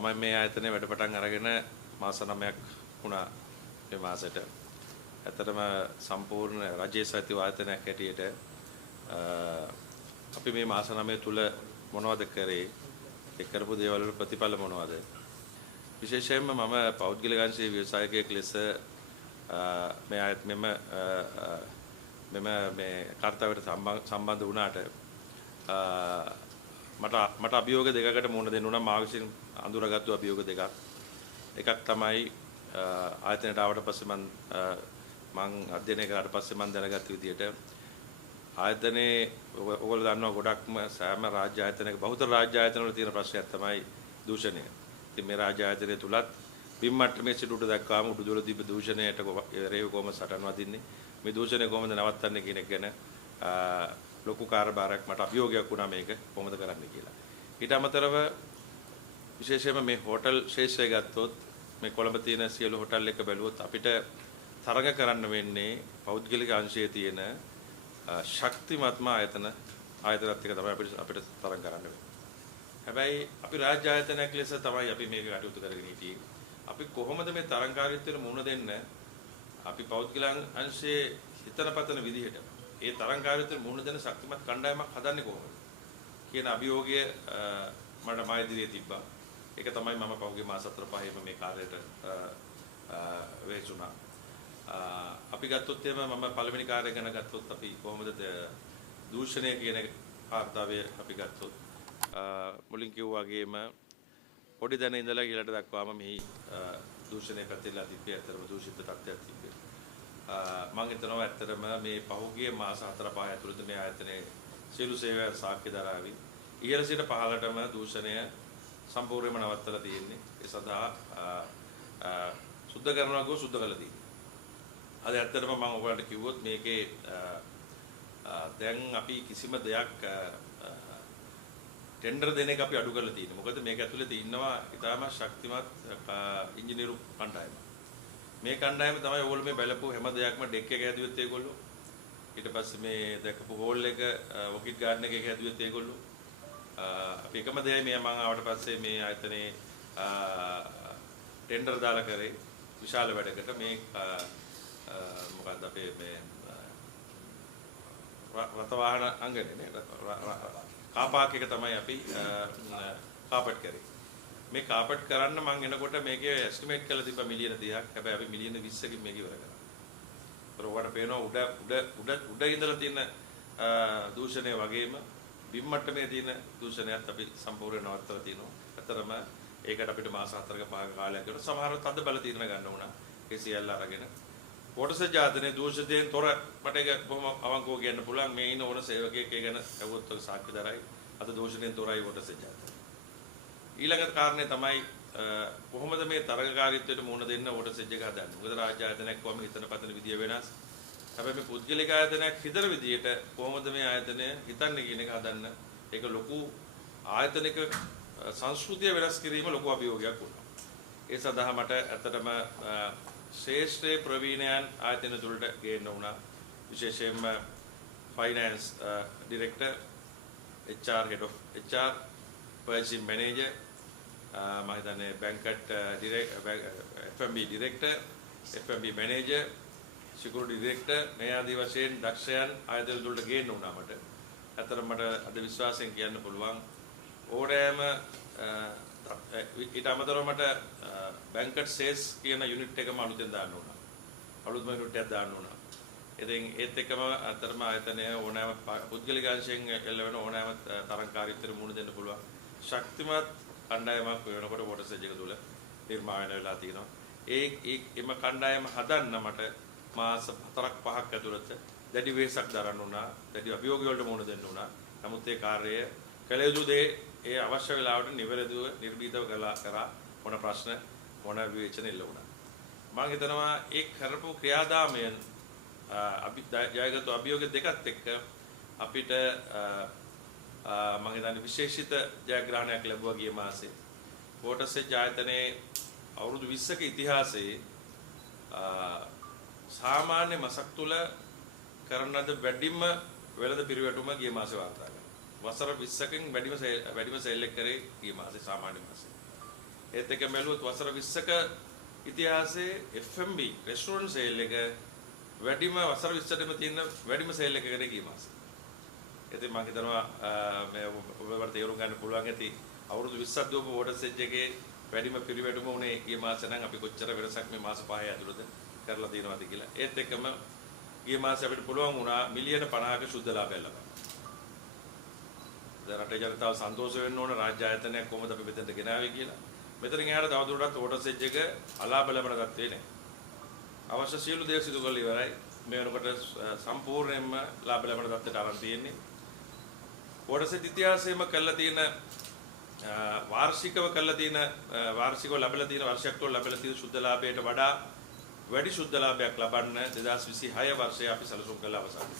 මම මේ ආයතනයේ වැඩ පටන් අරගෙන මාස 9ක් වුණා මේ මාසෙට. ඇත්තටම සම්පූර්ණ රජයේ සහිත ආයතනයක් හැටියට අපි මේ මාස 9 තුල මොනවද කරේ? ඒ කරපු දේවල් වල ප්‍රතිඵල මොනවද? විශේෂයෙන්ම මම පෞද්ගලික අංශයේ ව්‍යවසායකයෙක් ලෙස මේ කාර්යයට සම්බන්ධ වුණාට මට අභියෝග දෙකකට මුහුණ දෙන්න උනා මා විසින් අඳුරගත්තු අභියෝග දෙකක්. එකක් තමයි ආයතනයට ආවට පස්සේ මං අධ්‍යයනය කරාට පස්සේ මං දැනගත්ත විදිහට ආයතනයේ ඔයගොල්ලෝ දන්නවා ගොඩක්ම සෑම රාජ්‍ය ආයතනයක බහුතර රාජ්‍ය ආයතනවල තියෙන ප්‍රශ්නයක් තමයි දූෂණය. ඉතින් මේ රාජ්‍ය ආයතනය තුලත් බිම් මට්ටමේ සිට උඩ දක්වාම උඩුදුර දීප දූෂණයට රේව කොහොම සටන් වදින්නේ මේ දූෂණය කොහොමද නවත්තන්නේ කියන එක ගැන ලොකු කාර්යභාරයක් මට අභියෝගයක් වුණා මේක කොහොමද කරන්නේ කියලා. ඊට අමතරව විශේෂයෙන්ම මේ හෝටල් ශේෂ්ත්‍රය ගත්තොත් මේ කොළඹ තියෙන සියලු හෝටල් එක බැලුවොත් අපිට තරඟ කරන්න වෙන්නේ පෞද්ගලික අංශයේ තියෙන ශක්තිමත්ම ආයතනත් එක තමයි අපිට තරඟ කරන්න වෙන්නේ. හැබැයි අපි රාජ්‍ය ආයතනයක් ලෙස තමයි අපි මේක කටයුතු කරගෙන හිටියේ. අපි කොහොමද මේ තරඟකාරීත්වයට මුහුණ දෙන්න අපි පෞද්ගලික අංශයේ හිතන පතන විදිහට ඒ තරඟකාරීත්වයට මුහුණ දෙන ශක්තිමත් කණ්ඩායමක් හදන්නේ කොහොමද කියන අභියෝගය මට මා ඉදිරියේ තිබ්බා. ඒක තමයි මම පහුගිය මාස 4-5ෙම මේ කාර්යයට වෙහෙසුණා. අපි ගත්තොත් එහෙම මම පළවෙනි කාර්යය ගැන ගත්තොත් අපි කොහොමද දූෂණය කියන කාර්යය අපි ගත්තොත් මුලින් කිව්වා වගේම පොඩි දැන ඉඳලා ඊළඟට දක්වාම මේ දූෂණය පැතිරලා තිබ්බේ. ඇත්තටම දූෂිත තත්ත්වයක් තිබ්බේ. මම හිතනවා ඇත්තටම මේ පහුගිය මාස 4-5 ඇතුළත මේ ආයතනයේ සියලු සේවා සාක්ෂි දරාවි. ඉහළ සිට පහළටම දූෂණය සම්පූර්ණයෙන්ම නවත්තලා තියෙන්නේ. ඒ සඳහා සුද්ධ කරනවා ගෝ සුද්ධ කළා තියෙන්නේ. අද ඇත්තටම මම ඔයගලන්ට කිව්වොත් මේකේ දැන් අපි කිසිම දෙයක් ටෙන්ඩර් දෙන එක අපි අඩු කරලා තියෙනවා. මොකද මේක ඇතුලේ තියෙනවා ඊටාම ශක්තිමත් ඉංජිනේරු කණ්ඩායම. මේ කණ්ඩායම තමයි ඕගොල්ලෝ මේ බලපු හැම දෙයක්ම ඩෙක් එක හැදුවෙත් ඒගොල්ලෝ. ඊට පස්සේ මේ දැකපු හෝල් එක ඔකිඩ් ගාඩන් එක හැදුවෙත් ඒගොල්ලෝ. අපි එකම දෙයයි මේ මම ආවට පස්සේ මේ ආයතනයේ ටෙන්ඩර් දාලා කරේ විශාල වැඩකට මේ මොකක්ද අපේ මේ රත වාහන අංගනේ නේ කාපාක් එක තමයි අපි කාපට් කරේ. මේ කාපට් කරන්න මම එනකොට මේකේ එස්ටිමේට් කරලා තිබ්බා මිලියන 30ක්. හැබැයි අපි මිලියන 20කින් මේක ඉවර කරා. ඒතර ඔයාලට පේනවා උඩ ඉඳලා තියෙන දූෂණය වගේම බිම් මට්ටමේ තියෙන දූෂණයත් අපි සම්පූර්ණයෙන් නවත්තලා තියෙනවා. ඇත්තරම ඒකට අපිට මාස 4ක 5ක කාලයක් යනවා. සමහරව තද බල තීරණ ගන්න උනා. ඒ සියල්ල අරගෙන කොටස ජාතනේ දූෂිතයෙන් තොර මට ඒක බොහොම අවංකව කියන්න පුළුවන්. මේ ඉන්න ඕන සේවකයෙක් ඒ ගැන කවුරුත් සාක්ෂි දරයි. අද දූෂණයෙන් තොරයි කොටස ජාතන. ඊළඟ කාරණේ තමයි කොහොමද මේ තරඟකාරීත්වයට මුහුණ දෙන්න කොටස එක හදන්නේ. මොකද රාජ්‍ය ආයතනයක් කොහොම හිතන පතන විදිය වෙනස්. හැබැයි මේ පුද්ගලික ආයතනයක් හිතන විදියට කොහොමද මේ ආයතනය හිතන්නේ කියන එක හදන්න ඒක ලොකු ආයතනික සංස්කෘතිය වෙනස් කිරීම ලොකු අභියෝගයක් වුණා. ඒ සඳහා මට ඇත්තටම ශ්‍රේෂ්ඨ ප්‍රවීණයන් ආයතන තුළට ගේන්න වුණා. විශේෂයෙන්ම finance director, HR head of HR, purchasing manager, මම හිතන්නේ බැංකට් FMB director, FMB manager, security director මේ ආදී වශයෙන් දක්ෂයන් ආයතන වලට ගේන්න උනා මට. ඇත්තටම මට අද විශ්වාසයෙන් කියන්න පුළුවන් ඕනෑම ඊට අමතරව මට බැංකට් සේල්ස් කියන යුනිට් එකම අලුතෙන් දාන්න උනා. අලුත්ම යුනිට් එකක් දාන්න උනා. ඉතින් ඒත් එක්කම ඇත්තටම ආයතනය ඕනෑම පුද්ගලික අංශයෙන් එල්ලවෙන ඕනෑම තරඟකාරීත්වයට මුහුණ දෙන්න පුළුවන් ශක්තිමත් කණ්ඩායමක් වෙනකොට වොටර්සෙජ් එක තුල නිර්මාණය වෙලා තියෙනවා. එම කණ්ඩායම හදන්න මට මාස 4-5ක් ඇතුළත දැඩි වෙහෙසක් දරන්න උනා. දැඩි අභියෝග වලට මුහුණ දෙන්න උනා. නමුත් ඒ කාර්යය කළ යුතු දේ ඒ අවශ්‍ය වෙලාවට නිවැරදිව නිර්භීතව කරා මොන ප්‍රශ්න මොන විවේචන එල්ල වුණා. මම හිතනවා ඒ කරපු ක්‍රියාදාමයන් ජයගත්තු අභියෝග දෙකත් එක්ක අපිට මම හිතන්නේ විශේෂිත ජයග්‍රහණයක් ලැබුවා ගිය මාසේ. වොටර්සෙජ් ආයතනයේ අවුරුදු 20ක ඉතිහාසයේ සාමාන්‍ය මාසක් තුල කරන ලද වැඩිම වෙළඳ පිරිවැටුම ගිය මාසේ වාර්තා කරනවා. වසර 20කින් වැඩිම සේල් එක කරේ ගිය මාසේ සාමාන්‍ය මාසේ. ඒත් එක බැලුවොත් වසර 20ක ඉතිහාසයේ FMB රෙස්ටොරන්ට් සේල් එක වැඩිම වසර 20ටම තියෙන වැඩිම සේල් එකකට ගිය මාසෙ. ඉතින් මම හිතනවා මේ ඔබට තේරුම් ගන්න පුළුවන් ඇති අවුරුදු 20ක් දුවපු වෝටර්සෙජ් එකේ වැඩිම පිරිවැඩුම උනේ ගිය මාසෙ නම් අපි කොච්චර වෙනසක් මේ මාස 5 ඇතුළත කරලා තියෙනවද කියලා. ඒත් එක්කම ගිය මාසෙ අපිට පුළුවන් වුණා මිලියන 50ක සුද්ධ ලාභයක් ලබන්න. දැන් රටේ ජනතාව සන්තෝෂ වෙන්න ඕන රාජ්‍ය ආයතනයක් කොහොමද අපි මෙතනට ගෙනාවේ කියලා. මෙතනින් එහාට තවදුරටත් වෝටර්සෙජ් එක අලාභ ලැබෙන තත්ත්වේ නැහැ. අවශ්‍ය සියලු දේ සිදු කරලා ඉවරයි. මේ වෙනකොට සම්පූර්ණයෙන්ම ලාභ ලැබෙන තත්ත්වයට අරන් තියෙන්නේ. වෝටර්සෙජ් ඉතිහාසයේම කළා තියෙන වාර්ෂිකව ලැබලා තියෙන වර්ෂයක් තුළ ලැබලා තියෙන සුද්ධ ලාභයට වඩා වැඩි සුද්ධ ලාභයක් ලබන්න 2026 වර්ෂයේ අපි සැලසුම් කළ අවසන්.